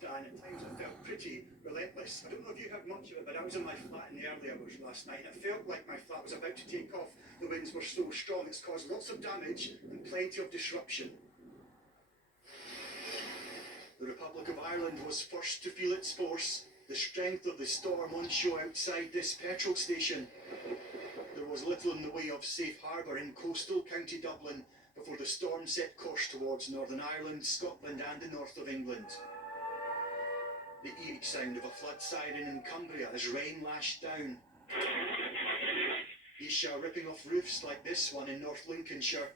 Dan. At times it felt pretty relentless. I don't know if you had much of it, but I was in my flat in the early hours last night. It felt like my flat was about to take off. The winds were so strong it's caused lots of damage and plenty of disruption. The Republic of Ireland was first to feel its force, the strength of the storm on show outside this petrol station. There was little in the way of safe harbour in coastal County Dublin before the storm set course towards Northern Ireland, Scotland and the north of England. The eerie sound of a flood siren in Cumbria as rain lashed down. Isha ripping off roofs like this one in North Lincolnshire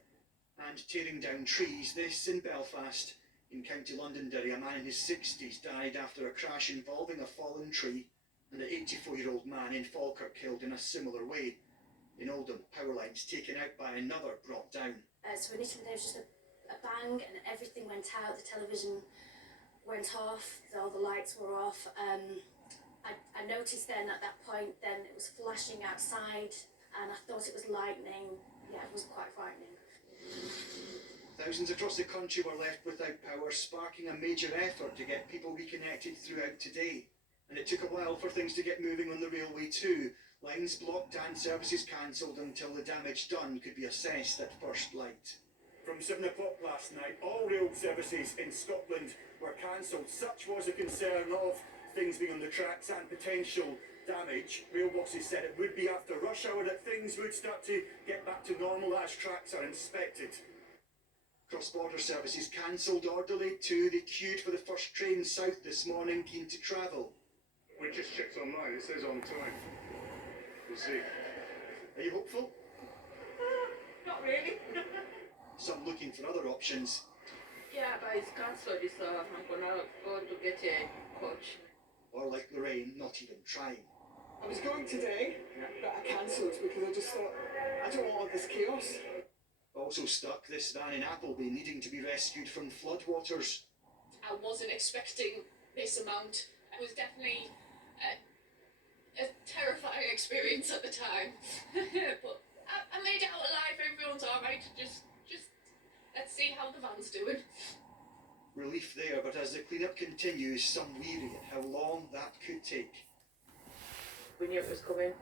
and tearing down trees, this in Belfast. In County Londonderry, a man in his 60s died after a crash involving a fallen tree, and an 84-year-old man in Falkirk killed in a similar way. In Oldham, power lines taken out by another brought down. So initially there was just a bang and everything went out, the television went off, all the lights were off. I noticed then at that point then it was flashing outside and I thought it was lightning. Yeah, it was quite frightening. Thousands across the country were left without power, sparking a major effort to get people reconnected throughout today. And it took a while for things to get moving on the railway too. Lines blocked and services cancelled until the damage done could be assessed at first light. From 7 o'clock last night, all rail services in Scotland were cancelled. Such was the concern of things being on the tracks and potential damage. Rail bosses said it would be after rush hour that things would start to get back to normal as tracks are inspected. Cross-border services cancelled or delayed too. They queued for the first train south this morning, keen to travel. We just checked online, it says on time. We'll see. Are you hopeful? Not really. Some looking for other options. Yeah, but it's cancelled, so I'm gonna go to get a coach. Or like Lorraine, not even trying. I was going today, but I cancelled because I just thought, I don't want all this chaos. Also stuck, this van in Appleby needing to be rescued from floodwaters. I wasn't expecting this amount. It was definitely a terrifying experience at the time. But I made it out alive, everyone's alright. Just let's see how the van's doing. Relief there, but as the clean-up continues, some weary at how long that could take. We knew it was coming.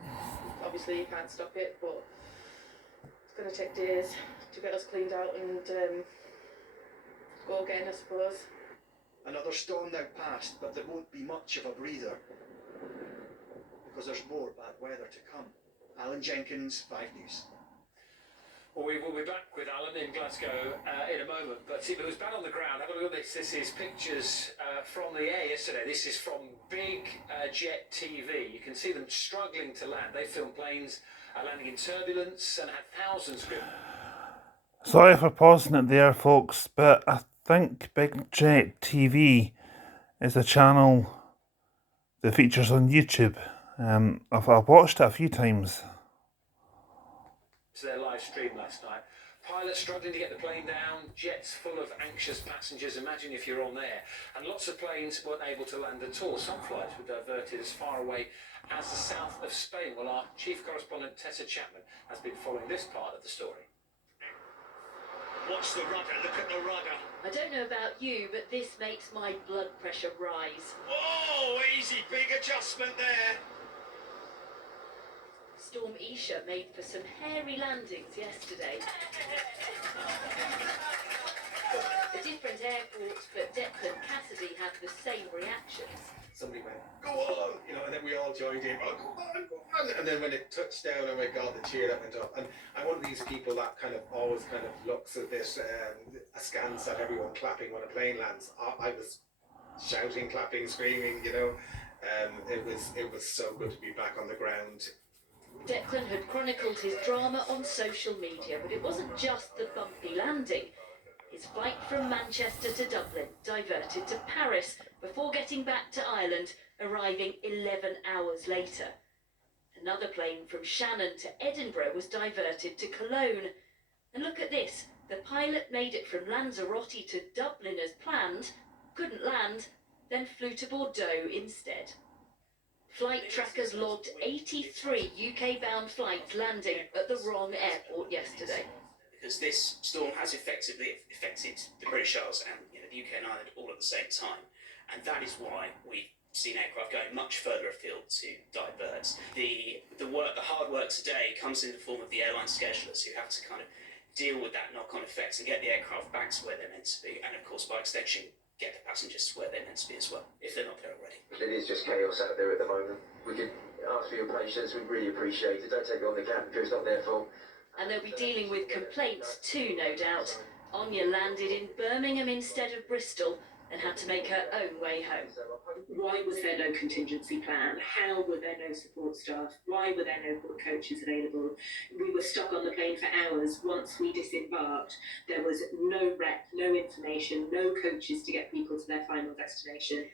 Obviously you can't stop it, but it's going to take days to get us cleaned out and go again, I suppose. Another storm now passed, but there won't be much of a breather because there's more bad weather to come. Alan Jenkins, 5 News. Well, we will be back with Alan in Glasgow in a moment, but it was bad on the ground. Have a look at this. This is pictures from the air yesterday. This is from Big Jet TV. You can see them struggling to land. They filmed planes landing in turbulence and had thousands grip. Sorry for pausing it there, folks, but I think Big Jet TV is a channel that features on YouTube. I've watched it a few times. To their live stream last night. Pilots struggling to get the plane down, jets full of anxious passengers. Imagine if you're on there. And lots of planes weren't able to land at all. Some flights were diverted as far away as the south of Spain. Well, our chief correspondent Tessa Chapman has been following this part of the story. Watch the rudder, look at the rudder. I don't know about you, but this makes my blood pressure rise. Whoa, easy, big adjustment there. Storm Isha made for some hairy landings yesterday. The different airports, but Declan Cassidy had the same reactions. Somebody went, go on, and then we all joined in, oh, go on. And then when it touched down, oh my God, the cheer that went up. And I'm one of these people that kind of always kind of looks a bit askance at everyone clapping when a plane lands. I was shouting, clapping, screaming, It was so good to be back on the ground. Declan had chronicled his drama on social media, but it wasn't just the bumpy landing. His flight from Manchester to Dublin diverted to Paris before getting back to Ireland, arriving 11 hours later. Another plane from Shannon to Edinburgh was diverted to Cologne. And look at this, the pilot made it from Lanzarote to Dublin as planned, couldn't land, then flew to Bordeaux instead. Flight trackers logged 83 UK-bound flights landing at the wrong airport yesterday. Because this storm has effectively affected the British Isles and the UK and Ireland all at the same time. and that is why we've seen aircraft going much further afield to divert. The hard work today comes in the form of the airline schedulers who have to kind of deal with that knock-on effects and get the aircraft back to where they're meant to be, and of course by extension get the passengers to where they're meant to be as well, if they're not there already. It is just chaos out there at the moment. We could ask for your patience, we really appreciate it. Don't take it on the cabin crew, it's not their fault. And they'll be dealing with complaints too, no doubt. Anya landed in Birmingham instead of Bristol and had to make her own way home. Why was there no contingency plan? How were there no support staff? Why were there no coaches available? We were stuck on the plane for hours. Once we disembarked, there was no rep, no information, no coaches to get people to their final destination.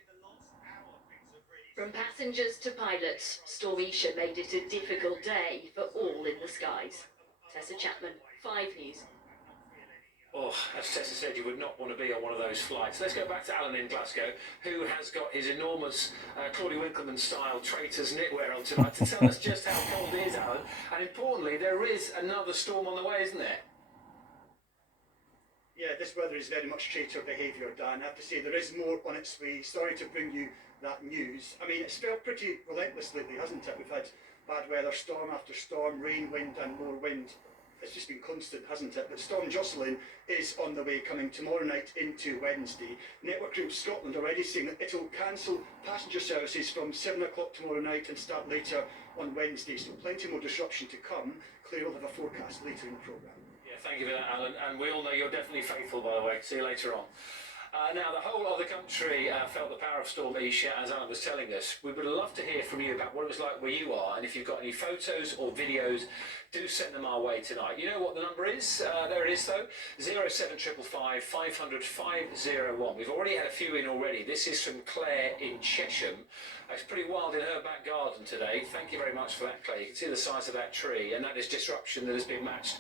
From passengers to pilots, Storm Isha made it a difficult day for all in the skies. Tessa Chapman, 5 News. Oh, as Tessa said, you would not want to be on one of those flights. Let's go back to Alan in Glasgow, who has got his enormous Claudia Winkleman-style Traitors knitwear on tonight to tell us just how cold it is, Alan. And importantly, there is another storm on the way, isn't there? Yeah, this weather is very much traitor behaviour, Dan. I have to say, there is more on its way. Sorry to bring you that news. I mean, it's felt pretty relentless lately, hasn't it? We've had bad weather, storm after storm, rain, wind and more wind. It's just been constant, hasn't it? But Storm Jocelyn is on the way, coming tomorrow night into Wednesday. Network Group Scotland already saying that it'll cancel passenger services from 7 o'clock tomorrow night and start later on Wednesday. So plenty more disruption to come. Claire will have a forecast later in the programme. Yeah, thank you for that, Alan. And we all know you're definitely faithful, by the way. See you later on. Now, the whole of the country felt the power of Storm Isha, as Alan was telling us. We would love to hear from you about what it was like where you are, and if you've got any photos or videos, do send them our way tonight. You know what the number is? There it is, though, 07555 500 501. We've already had a few in already. This is from Claire in Chesham. It's pretty wild in her back garden today. Thank you very much for that, Claire. You can see the size of that tree, and that is disruption that has been matched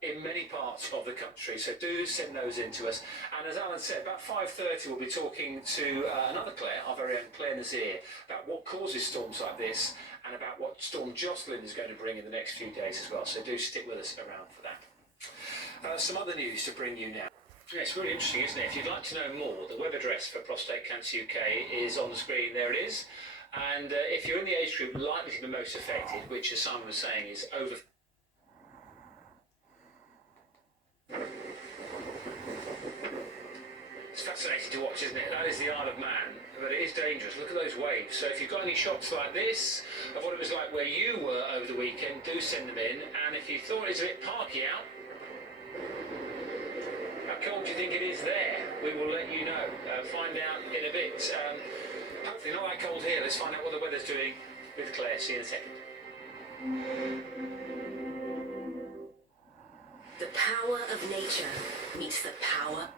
in many parts of the country, so do send those in to us. And as Alan said, about 5:30 we'll be talking to another Claire, our very own Claire Nazir, about what causes storms like this and about what Storm Jocelyn is going to bring in the next few days as well, so do stick with us around for that. Some other news to bring you now. Yeah, it's really interesting, isn't it? If you'd like to know more, the web address for Prostate Cancer UK is on the screen. There it is. And if you're in the age group likely to be most affected, which as Simon was saying is over... It's fascinating to watch, isn't it? That is the Isle of Man, but it is dangerous. Look at those waves. So if you've got any shots like this of what it was like where you were over the weekend, do send them in. And if you thought it was a bit parky out, how cold do you think it is there? We will let you know. Find out in a bit. Hopefully not that cold here. Let's find out what the weather's doing with Claire. See you in a second. The power of nature meets the power.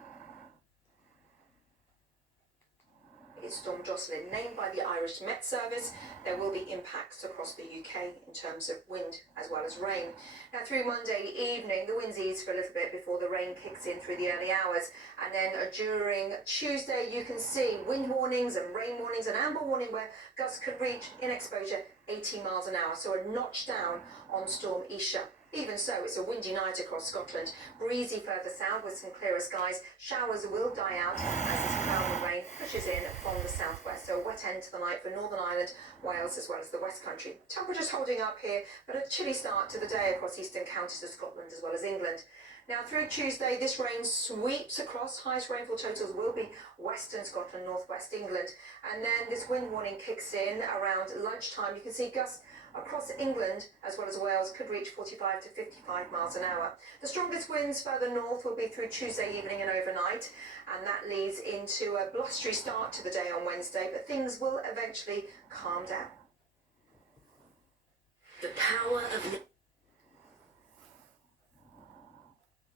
Is Storm Jocelyn, named by the Irish Met Service. There will be impacts across the UK in terms of wind as well as rain. Now through Monday evening, the winds ease for a little bit before the rain kicks in through the early hours. And then during Tuesday, you can see wind warnings and rain warnings and amber warning where gusts could reach in exposure 80 miles an hour. So a notch down on Storm Isha. Even so, it's a windy night across Scotland. Breezy further south with some clearer skies. Showers will die out as this cloud and rain pushes in from the southwest. So a wet end to the night for Northern Ireland, Wales as well as the West Country. Temperatures holding up here, but a chilly start to the day across eastern counties of Scotland as well as England. Now through Tuesday, this rain sweeps across. Highest rainfall totals will be western Scotland, northwest England. And then this wind warning kicks in around lunchtime. You can see gusts across England as well as Wales could reach 45 to 55 miles an hour. The strongest winds further north will be through Tuesday evening and overnight, and that leads into a blustery start to the day on Wednesday, but things will eventually calm down. The power of